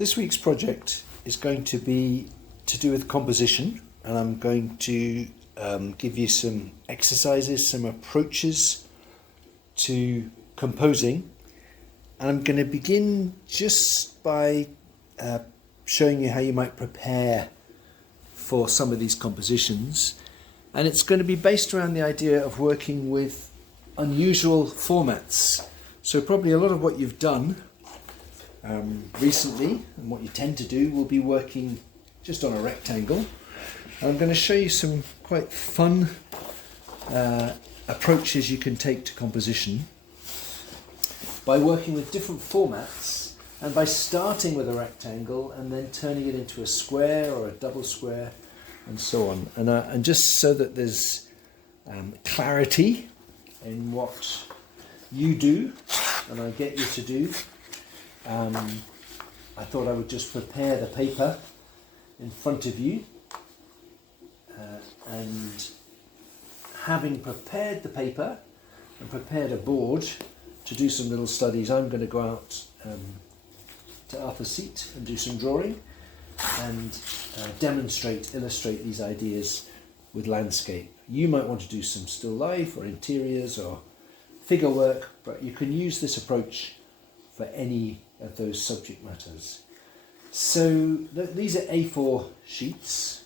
This week's project is going to be to do with composition, and I'm going to give you some exercises, some approaches to composing, and I'm going to begin just by showing you how you might prepare for some of these compositions, and it's going to be based around the idea of working with unusual formats. So probably a lot of what you've done recently, and what you tend to do, will be working just on a rectangle. And I'm going to show you some quite fun approaches you can take to composition by working with different formats, and by starting with a rectangle and then turning it into a square or a double square and so on. And just so that there's clarity in what you do and I get you to do, I thought I would just prepare the paper in front of you, and having prepared the paper and prepared a board to do some little studies, I'm going to go out to Arthur's Seat and do some drawing and illustrate these ideas with landscape. You might want to do some still life or interiors or figure work, but you can use this approach for any of those subject matters. So these are A4 sheets,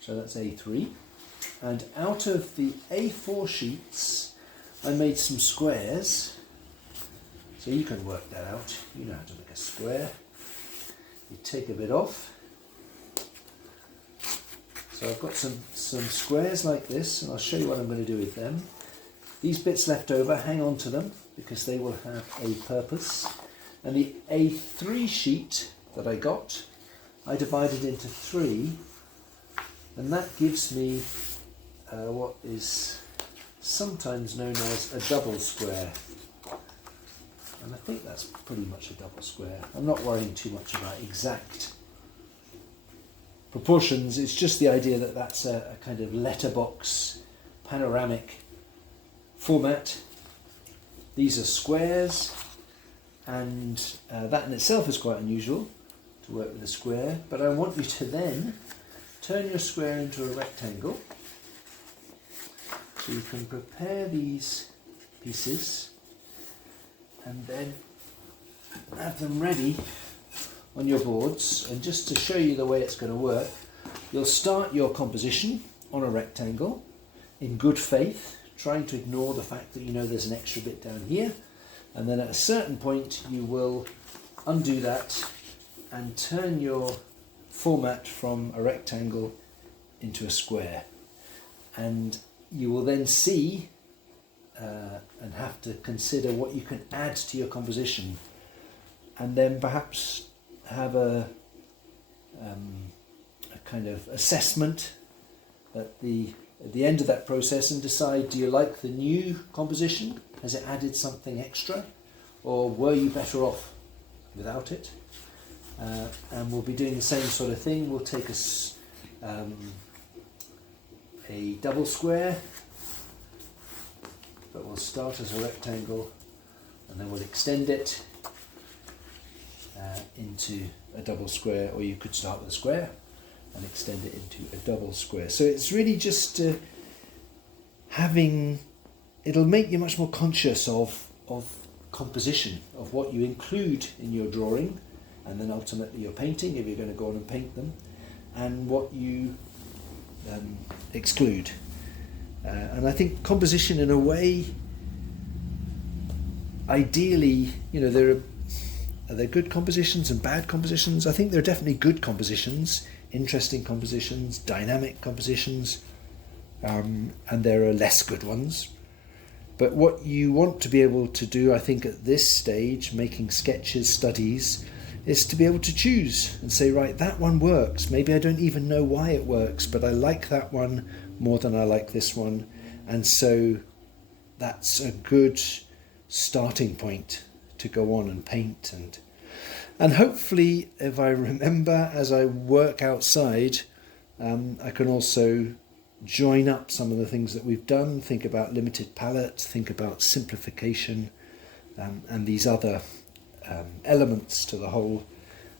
so that's A3, and out of the A4 sheets I made some squares, so you can work that out. You know how to make a square. You take a bit off. So I've got some squares like this, and I'll show you what I'm going to do with them. These bits left over, hang on to them because they will have a purpose. And the A3 sheet that I got, I divided into 3, and that gives me what is sometimes known as a double square. And I think that's pretty much a double square. I'm not worrying too much about exact proportions, it's just the idea that that's a kind of letterbox panoramic format. These are squares, and that in itself is quite unusual to work with a square, but I want you to then turn your square into a rectangle. So you can prepare these pieces and then have them ready on your boards. And just to show you the way it's going to work, you'll start your composition on a rectangle in good faith, trying to ignore the fact that you know there's an extra bit down here, and then at a certain point you will undo that and turn your format from a rectangle into a square, and you will then see and have to consider what you can add to your composition, and then perhaps have a kind of assessment at the end of that process and decide, do you like the new composition? Has it added something extra? Or were you better off without it? And we'll be doing the same sort of thing. We'll take a double square, but we'll start as a rectangle and then we'll extend it into a double square, or you could start with a square and extend it into a double square. So it's really just it'll make you much more conscious of composition, of what you include in your drawing, and then ultimately your painting, if you're going to go on and paint them, and what you exclude. And I think composition, in a way, ideally, are there good compositions and bad compositions? I think there are definitely good compositions, interesting compositions, dynamic compositions, and there are less good ones. But what you want to be able to do, I think, at this stage, making sketches, studies, is to be able to choose and say, right, that one works. Maybe I don't even know why it works, but I like that one more than I like this one. And so that's a good starting point to go on and paint. And hopefully, if I remember as I work outside, I can also join up some of the things that we've done, think about limited palette, think about simplification, and these other elements to the whole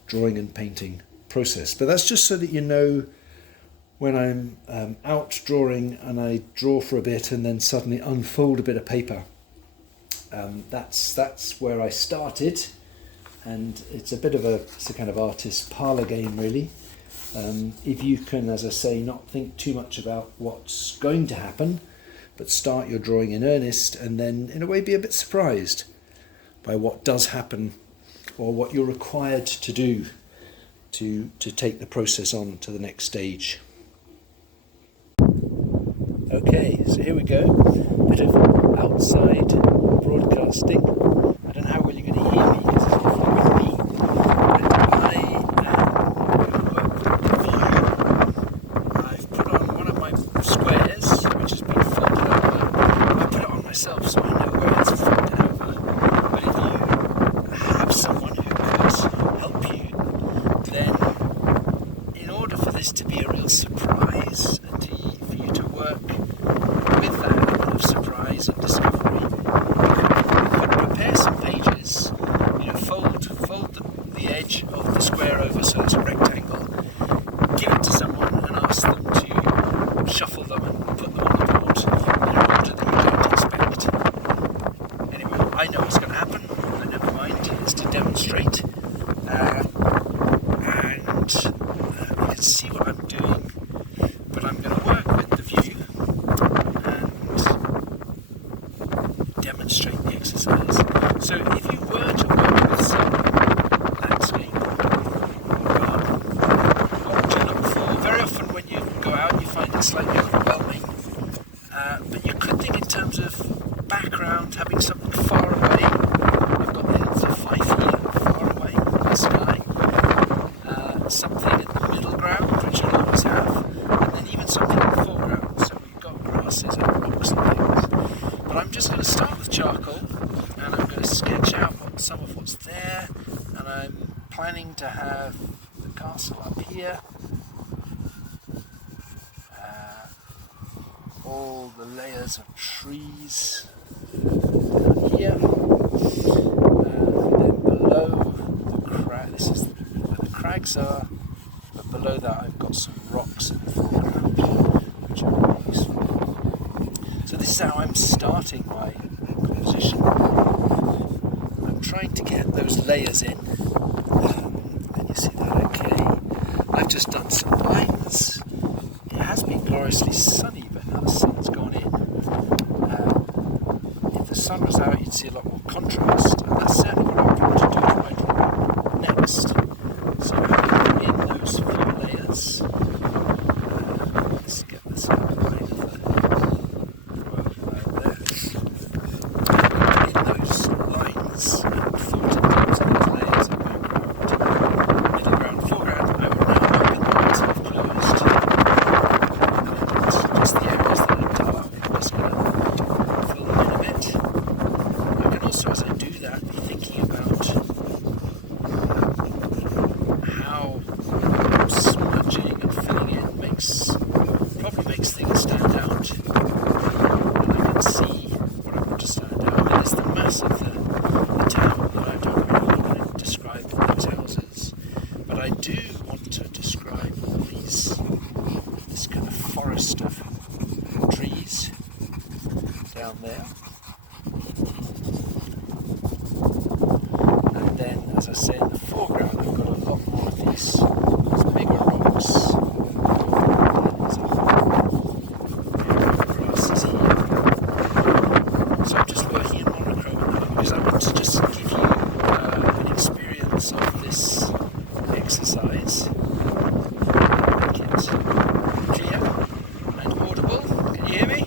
drawing and painting process. But that's just so that you know, when I'm out drawing and I draw for a bit and then suddenly unfold a bit of paper, that's where I started, and it's a kind of artist's parlour game, really. If you can, as I say, not think too much about what's going to happen, but start your drawing in earnest, and then in a way be a bit surprised by what does happen, or what you're required to do to take the process on to the next stage. Okay, so here we go. Bit of outside broadcasting. I don't know how well you're going to hear me because it's not with me. But I am going to work with the view. I've put on one of my squares, which has been folded over. I put it on myself so I know where it's folded over. But if you have someone who could help you, then in order for this to be a real surprise and for you to work with that element of surprise and discovery, you could prepare some pages, fold the edge of the square over so it's a rectangle, give it to someone and ask them to shuffle them and put them on the board in an order that you don't expect. Anyway, I know what's going to happen, but never mind, it's to demonstrate. And you can see what I'm doing, but I'm going to work with the view and demonstrate the exercise. So if you were to work with some landscape or garden, what to look for? Very often when you go out you find it slightly overwhelming, but you could think in terms of background, having something far away. I've got the hills of Fife here, far away in the sky. Something in the middle ground, which you'll always have, and then even something in the foreground, so we've got grasses and rocks and things. But I'm just going to start with charcoal, and I'm going to sketch out some of what's there, and I'm planning to have the castle up here, all the layers of trees down here, and then below the crag, this is where the crags are, but below that I've got some rocks in the foreground, which are really useful. So this is how I'm starting my composition. I'm trying to get those layers in. Can you see that okay? I've just done some lines. It has been gloriously sunny, but now the sun's gone in. If the sun was out, you'd see a lot more contrast, and that's certainly what I want to do when I draw next. So I'm in those few layers. Let's get this outline of the road right there. In those lines and thought in terms of those layers of background, middle ground, foreground, I will now open the eyes I've closed. And just the areas that are dark, I'm just going to fill them in a bit. I can also, as I do that, be thinking about how smudging and filling in probably makes things stand out, and I can see what I want to stand out. And there's the mass of the town that I don't really want to describe in those houses, but I do want to describe this kind of forest of trees down there. And then, as I say, in the foreground I've got a lot more of these bigger rocks. Grasses here. So I'm just working in monochrome at the moment because I want to just give you an experience of this exercise. Make it clear and audible. Can you hear me?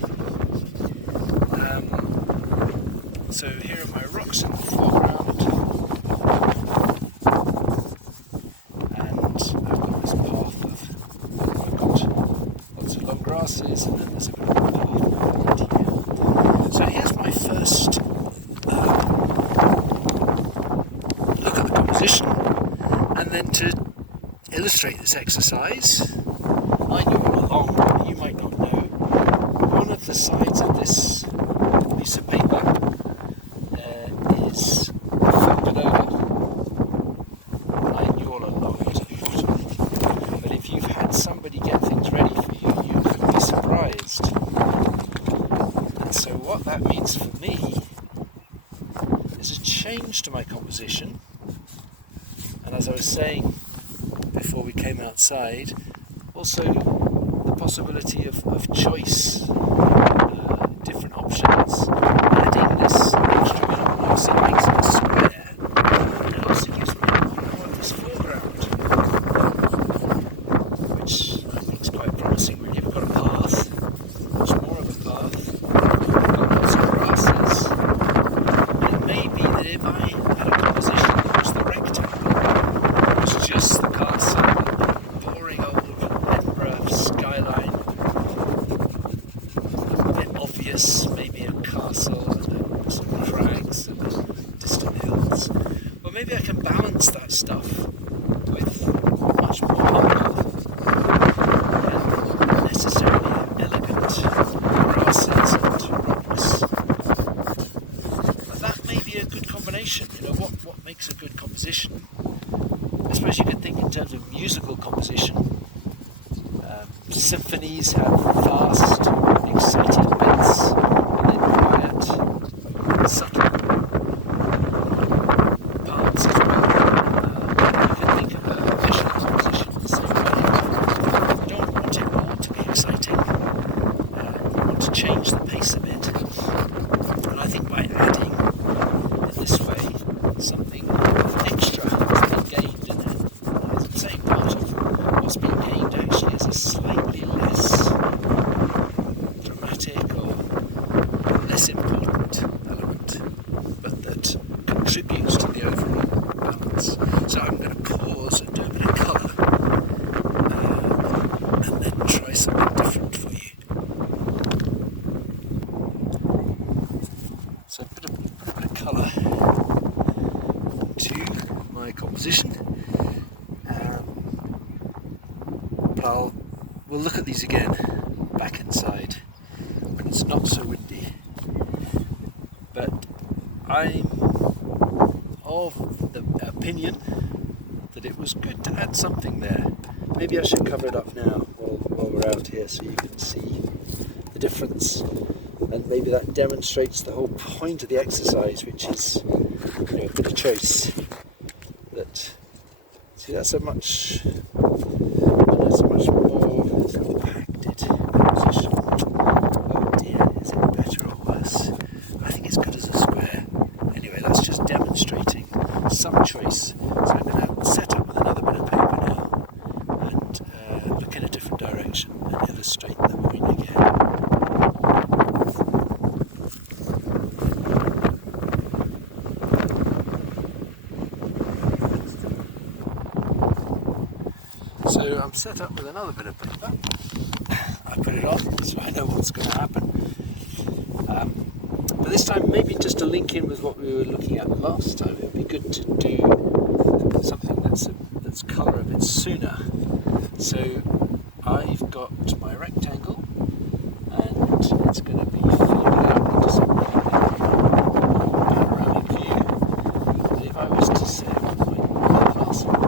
So here are my rocks in the foreground, and I've got this path I've got lots of long grasses, and then there's a bit of a path here. So here's my first look at the composition, and then to illustrate this exercise, I know all along, but you might not know, one of the sides of this piece of paper is folded over. I knew all along let somebody get things ready for you, you could be surprised. And so what that means for me is a change to my composition. And as I was saying before we came outside, also the possibility of choice, different options. Adding this extra bit of gloss, it makes it square, and it also gives me more of this foreground, which I think is quite promising. Really, we've got a path, much more of a path, we've got lots of grasses, and it may be that if I had a composition that was the rectangle, it was just the castle, boring old Edinburgh skyline, a bit obvious, maybe a castle and some crags and distant hills. Well, maybe I can balance that stuff with much more humble and not necessarily elegant grasses and rocks. And that may be a good combination. You know, what makes a good composition? I suppose you could think in terms of musical composition. Symphonies have fast, exciting bits, and then quiet, subtle parts as well. You can think of a visual composition the same way. You don't want it all to be exciting. You want to change the pace a bit. And I think by adding, in this way, something extra has been gained in it. I'd say part of what's been gained actually is a slightly less dramatic or less important element, but that contributes to the overall balance. So I'm going to pause and do a bit of colour, and then try something different for you. So put a bit of colour to my composition. But we'll look at these again back inside when it's not so windy. But I'm of the opinion that it was good to add something there. Maybe I should cover it up now while we're out here so you can see the difference. And maybe that demonstrates the whole point of the exercise, which is, you know, a bit of choice. That, see, that's a much more compacted composition. Oh dear, is it better or worse? I think it's good as a square. Anyway, that's just demonstrating some choice. So I'm going to set up with another bit of paper now and look in a different direction and illustrate the point again. So I'm set up with another bit of paper. I put it on so I know what's going to happen. But this time maybe just to link in with what we were looking at last time, it would be good to do something that's colour a bit sooner. So I've got my rectangle and it's going to be folded out into something panoramic view. But if I was to say my castle here,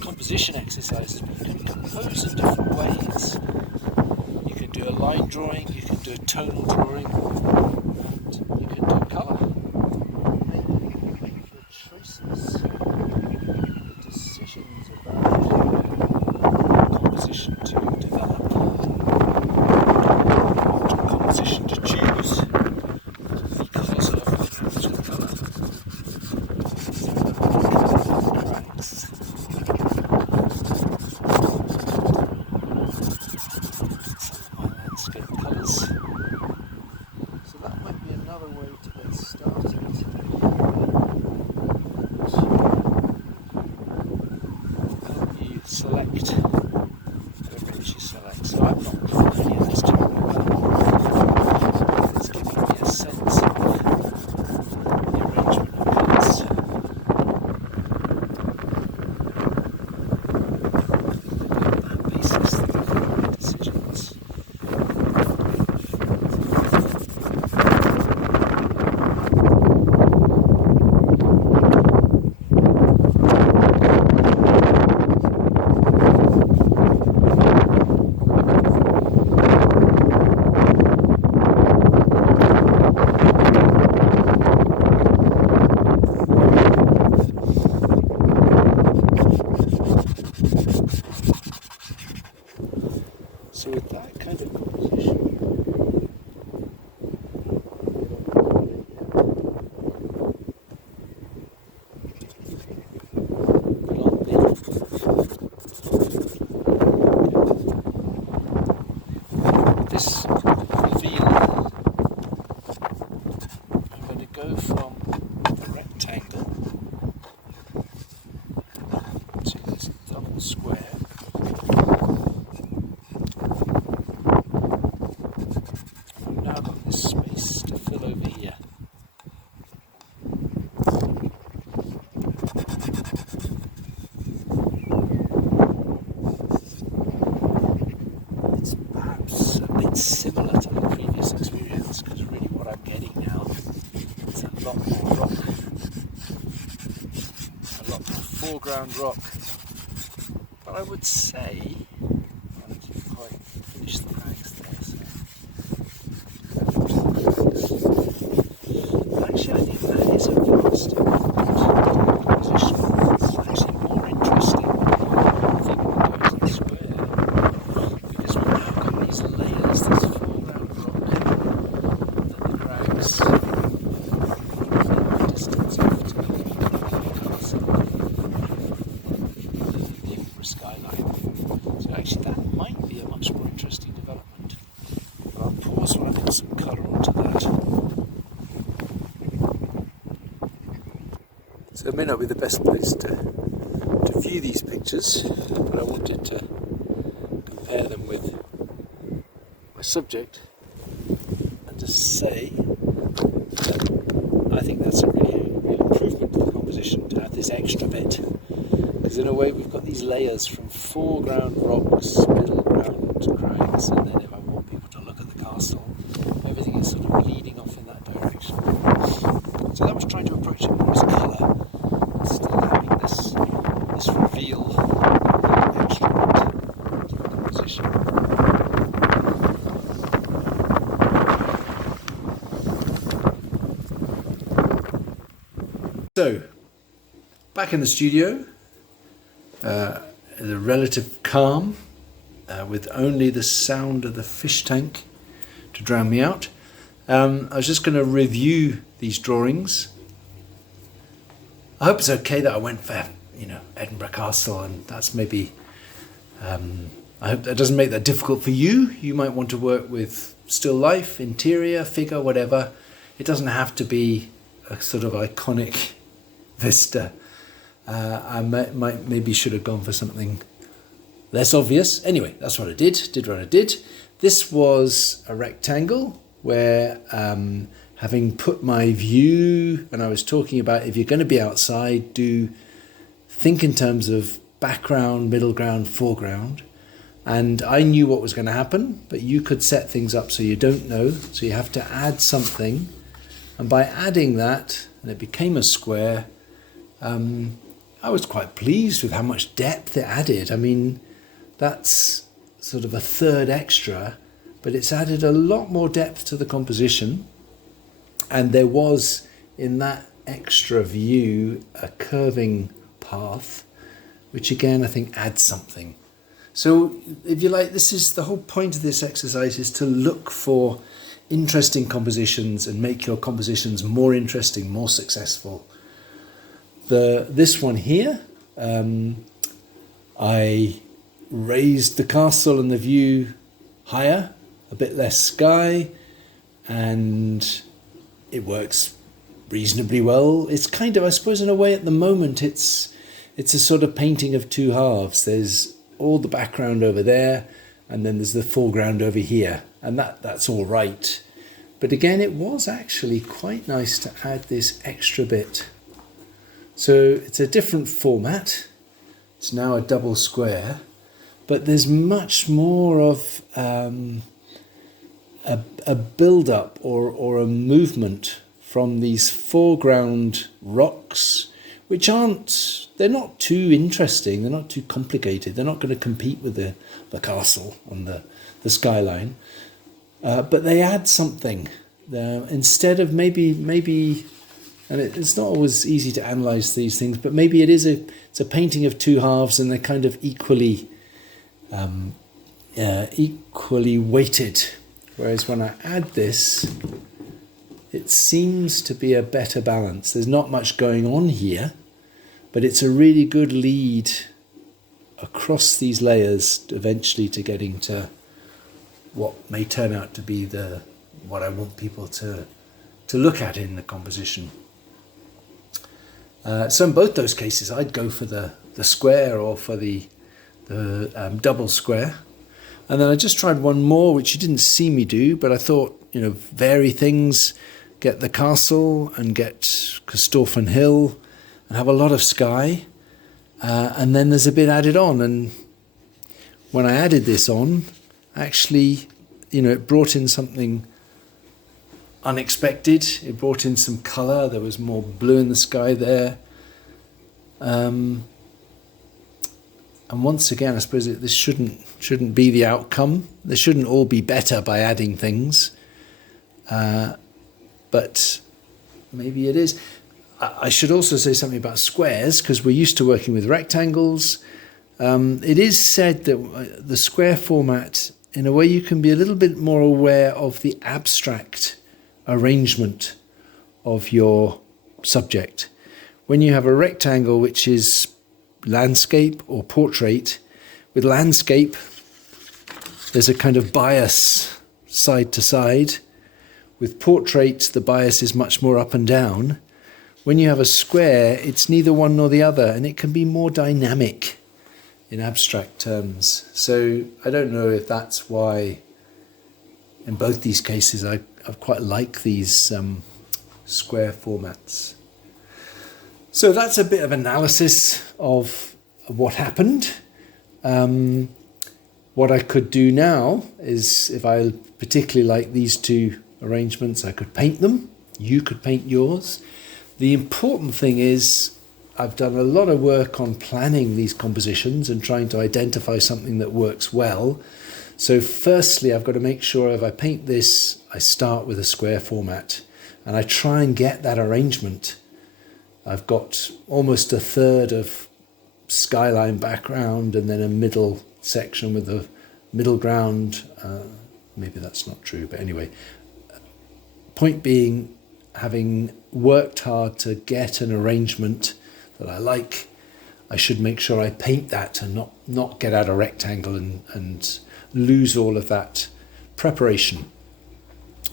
composition exercises, but you can compose in different ways. You can do a line drawing, you can do a tonal drawing, and you can do colour. Make your choices, the decisions about composition to develop, what composition to choose, because of what happens with colour. Colours. So that might This reveal, I'm going to go from the rectangle to this double square. I've now got this space to fill over here. It's perhaps a bit similar to the previous experience, because really what I'm getting now is a lot more rock, a lot more foreground rock. But I would say, I didn't quite finish the rags there, so actually I think that is a vast composition. It's actually more interesting, I think, when we go to the square, because we've now got these layers, this foreground rock that the crags distance off to the castle, the Edinburgh skyline. So actually that might be a much more interesting development. But I'll pause while I put some colour onto that. So it may not be the best place to view these pictures, but I wanted to compare them with my subject and just say that I think that's a real improvement to the composition to have this extra bit. Because in a way we've got these layers from foreground rocks, middle ground crags, and then if I want people to look at the castle, everything is sort of leading off in that direction. So that was trying to approach it more as colour, still having this reveal extra bit to the composition. So, back in the studio, the relative calm, with only the sound of the fish tank to drown me out. I was just going to review these drawings. I hope it's okay that I went for, Edinburgh Castle, and that's maybe, I hope that doesn't make that difficult for you. You might want to work with still life, interior, figure, whatever. It doesn't have to be a sort of iconic vista. I maybe should have gone for something less obvious. Anyway, that's what I did what I did. This was a rectangle where, having put my view, and I was talking about if you're going to be outside, think in terms of background, middle ground, foreground. And I knew what was going to happen, but you could set things up so you don't know. So you have to add something. And by adding that, and it became a square, I was quite pleased with how much depth it added. I mean, that's sort of a third extra, but it's added a lot more depth to the composition. And there was, in that extra view, a curving path, which again I think adds something. So if you like, this is the whole point of this exercise, is to look for interesting compositions and make your compositions more interesting, more successful. This one here, I raised the castle and the view higher, a bit less sky, and it works reasonably well. It's kind of, I suppose, in a way at the moment, it's a sort of painting of two halves. There's all the background over there, and then there's the foreground over here, and that's all right. But again, it was actually quite nice to add this extra bit. So it's a different format. It's now a double square, but there's much more of a build-up or a movement from these foreground rocks, which they're not too interesting, they're not too complicated, they're not going to compete with the castle on the skyline, but they add something. Instead of maybe, and it's not always easy to analyse these things, but maybe it's a painting of two halves and they're kind of equally equally weighted. Whereas when I add this, it seems to be a better balance. There's not much going on here, but it's a really good lead across these layers eventually to getting to what may turn out to be what I want people to look at in the composition. So in both those cases, I'd go for the square or for the double square. And then I just tried one more, which you didn't see me do, but I thought, vary things, get the castle and get Corstorphine Hill and have a lot of sky. And then there's a bit added on. And when I added this on, actually, it brought in something unexpected. It brought in some colour. There was more blue in the sky there. And once again, I suppose this shouldn't be the outcome. They shouldn't all be better by adding things. But maybe it is. I should also say something about squares, because we're used to working with rectangles. It is said that the square format, in a way, you can be a little bit more aware of the abstract arrangement of your subject. When you have a rectangle which is landscape or portrait, with landscape there's a kind of bias side to side. With portrait, the bias is much more up and down. When you have a square, it's neither one nor the other, and it can be more dynamic in abstract terms. So I don't know if that's why in both these cases I quite like these square formats. So that's a bit of analysis of what happened. What I could do now is, if I particularly like these two arrangements, I could paint them. You could paint yours. The important thing is I've done a lot of work on planning these compositions and trying to identify something that works well. So firstly, I've got to make sure if I paint this, I start with a square format and I try and get that arrangement. I've got almost a third of skyline background and then a middle section with a middle ground. Maybe that's not true, but anyway. Point being, having worked hard to get an arrangement that I like, I should make sure I paint that and not get out a rectangle and lose all of that preparation.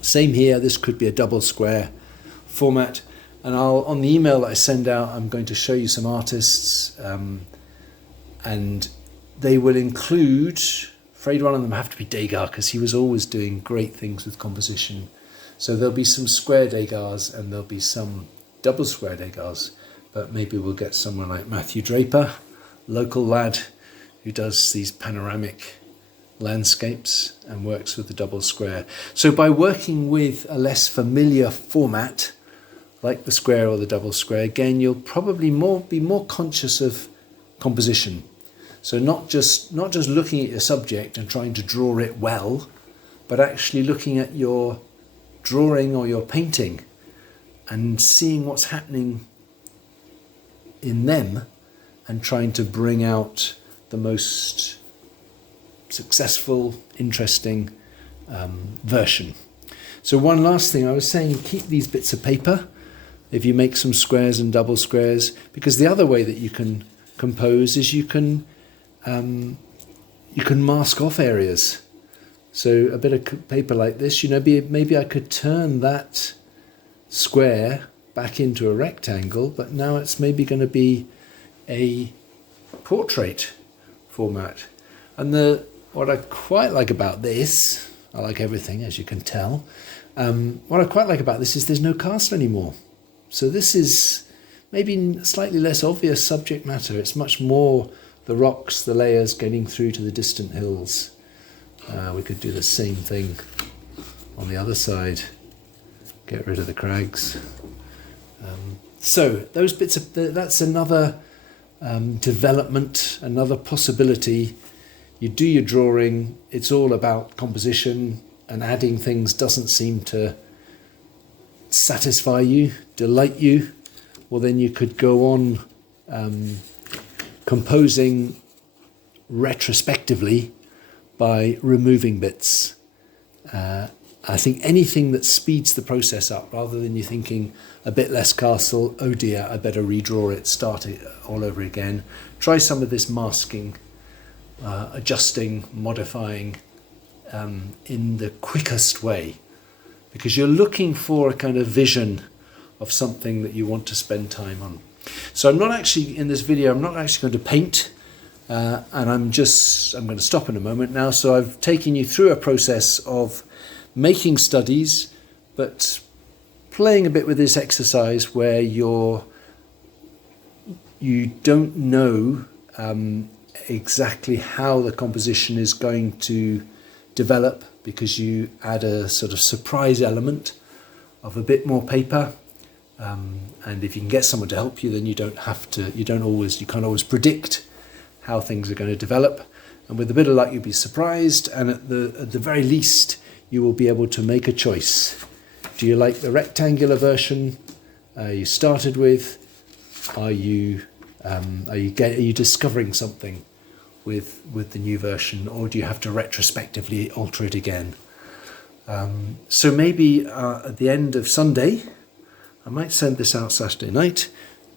Same here, this could be a double square format. And on the email that I send out, I'm going to show you some artists, and they will include, afraid one of them have to be Degas, because he was always doing great things with composition. So there'll be some square Degas and there'll be some double square Degas, but maybe we'll get someone like Matthew Draper, local lad, who does these panoramic landscapes and works with the double square. So by working with a less familiar format, like the square or the double square, again, you'll probably be more conscious of composition. So not just looking at your subject and trying to draw it well, but actually looking at your drawing or your painting and seeing what's happening in them and trying to bring out the most successful, interesting version. So one last thing, I was saying, keep these bits of paper if you make some squares and double squares, because the other way that you can compose is you can mask off areas. So a bit of paper like this, maybe I could turn that square back into a rectangle, but now it's maybe going to be a portrait format. And what I quite like about this, I like everything, as you can tell, what I quite like about this is there's no castle anymore. So this is maybe slightly less obvious subject matter. It's much more the rocks, the layers getting through to the distant hills. We could do the same thing on the other side. Get rid of the crags. So those bits that's another development, another possibility. You do your drawing, it's all about composition, and adding things doesn't seem to satisfy you, delight you. Well, then you could go on composing retrospectively by removing bits. I think anything that speeds the process up, rather than you thinking a bit less castle, oh dear, I better redraw it, start it all over again. Try some of this masking, adjusting, modifying in the quickest way, because you're looking for a kind of vision of something that you want to spend time on. So I'm not actually, in this video, I'm not actually going to paint, and I'm going to stop in a moment now. So I've taken you through a process of making studies, but playing a bit with this exercise where you don't know exactly how the composition is going to develop, because you add a sort of surprise element of a bit more paper, and if you can get someone to help you, then you can't always predict how things are going to develop, and with a bit of luck you'll be surprised, and at the very least you will be able to make a choice. Do you like the rectangular version you started with? Are you discovering something with the new version, or do you have to retrospectively alter it again? So maybe at the end of Sunday, I might send this out Saturday night.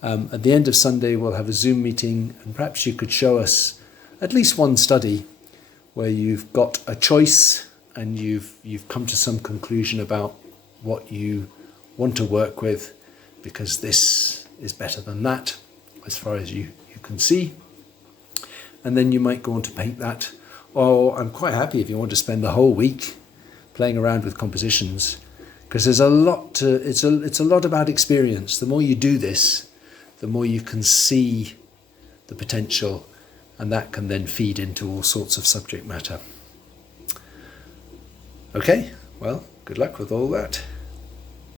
At the end of Sunday we'll have a Zoom meeting, and perhaps you could show us at least one study where you've got a choice and you've come to some conclusion about what you want to work with, because this is better than that as far as you can see. And then you might go on to paint that. Or I'm quite happy if you want to spend the whole week playing around with compositions, because there's it's a lot about experience. The more you do this, the more you can see the potential, and that can then feed into all sorts of subject matter. Okay, well, good luck with all that.